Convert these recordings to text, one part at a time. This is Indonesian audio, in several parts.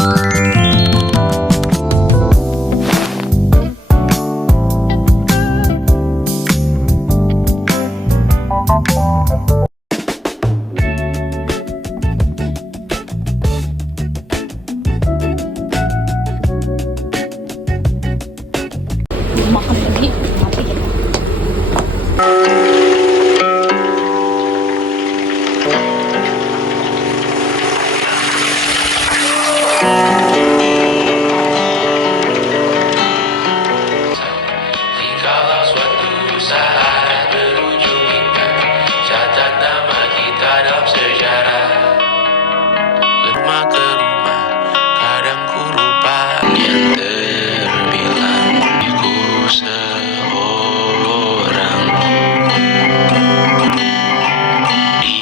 Makan ini mati kita. Jikalau suatu saat berujung indah, catat nama kita dalam sejarah. Rumah ke rumah, kadang ku lupa yang terbilang ku seorang di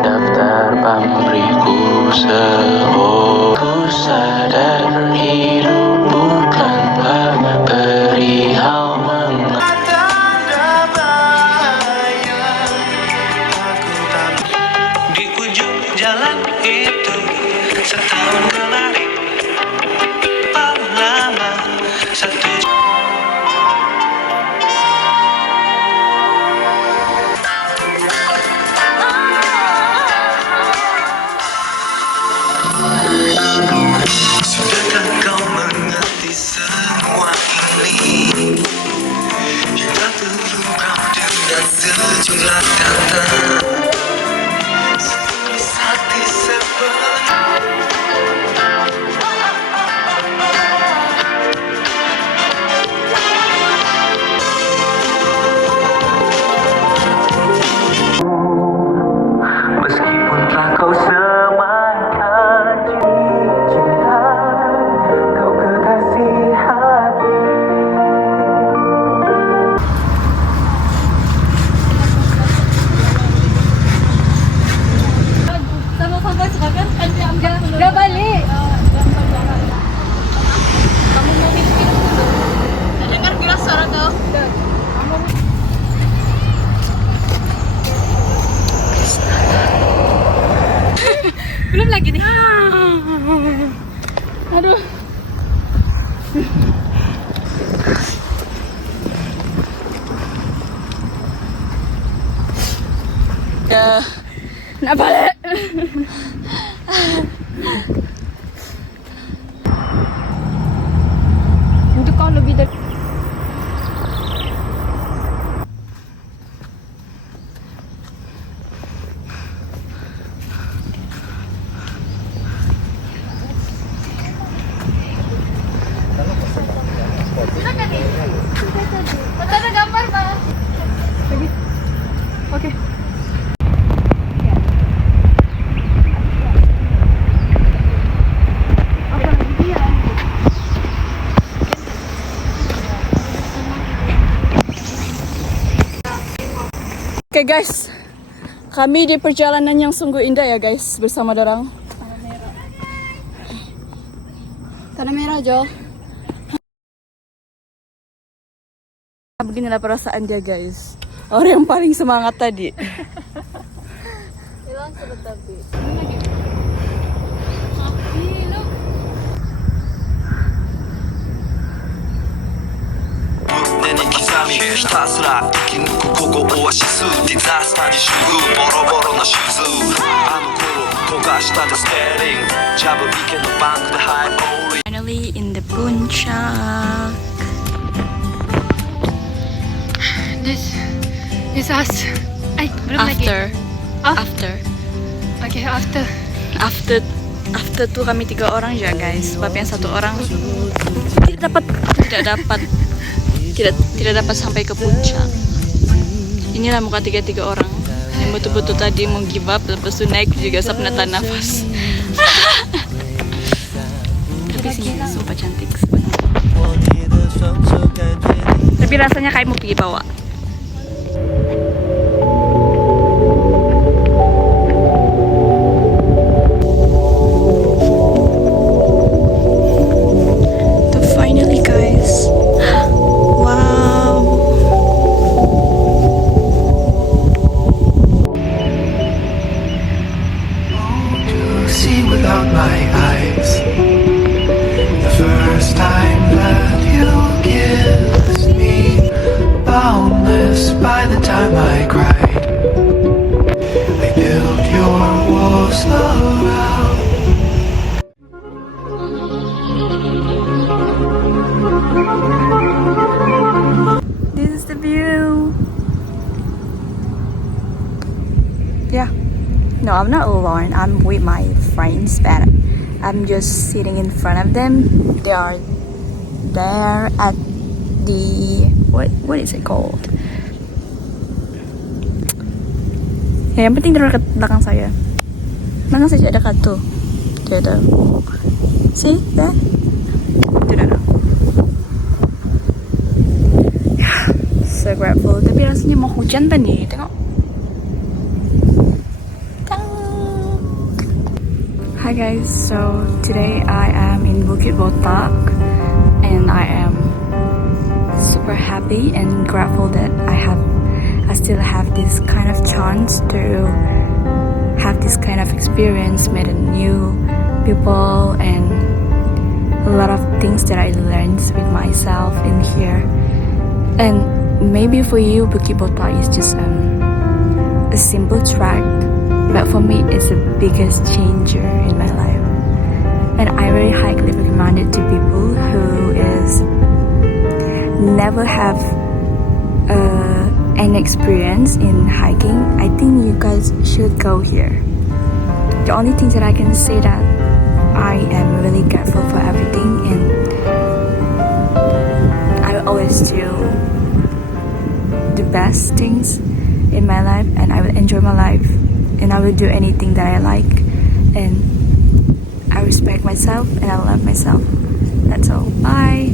daftar pamriku seorang. Ku sadar hidup bukanlah perihal di ujung jalan itu setahun kemarin lama satu. Sudahkah kau mengerti semua ini? Yang terungkap dengan sejumlah kata, setulus hati sebelah. Meskipun telah kau semakan cinta, kau kekasih hati. Sama sampai sekarang nggak balik. Kamu mau minum? Dengar gelas suara tuh. Belum lagi nih. Aduh. Ya, nak balik. Untuk kau lebih dari foto ada gambar Pak. Lagi. Oke. Oke guys, kami di perjalanan yang sungguh indah ya guys bersama dorang. Tanah merah Jo. Beginilah perasaan dia guys. Orang yang paling semangat tadi. Hilang sebentar tapi.ひたすら生き抜くここオアシスディザスターに集合ボロボロのシューズあの頃焦がしたでステーリングジャブ池のバンクでハイボール Finally in the puncak. This us. Belum lagi. After. Okay, after. After tuh kami 3 orang ya guys. Sebab yang 1 orang tidak dapat sampai ke puncak. Inilah muka 3 orang yang betul-betul tadi mau give up, lepas itu naik juga sampai nahan nafas. Tapi sini sumpah cantik sebenarnya. Tapi rasanya kayak mau pergi bawah. Finally guys. Wow. See without my I'm not alone. I'm with my friends, but I'm just sitting in front of them. They are there at the what is it called? Ya, yang penting dekat belakang saya. Belakang saya dekat tuh. Dia ada. See there? Itu dah. So grateful. Tapi rasanya mau hujan kan nih. Tengok. Hi guys. So today I am in Bukit Botak, and I am super happy and grateful that I still have this kind of chance to have this kind of experience, met a new people, and a lot of things that I learned with myself in here. And maybe for you, Bukit Botak is just a simple track, but for me, it's the biggest changer in my life. And I really highly recommend it to people who is never have an experience in hiking. I think you guys should go here. The only thing that I can say that I am really grateful for everything, and I will always do the best things in my life, and I will enjoy my life, and I will do anything that I like, and I respect myself and I love myself. That's all. Bye.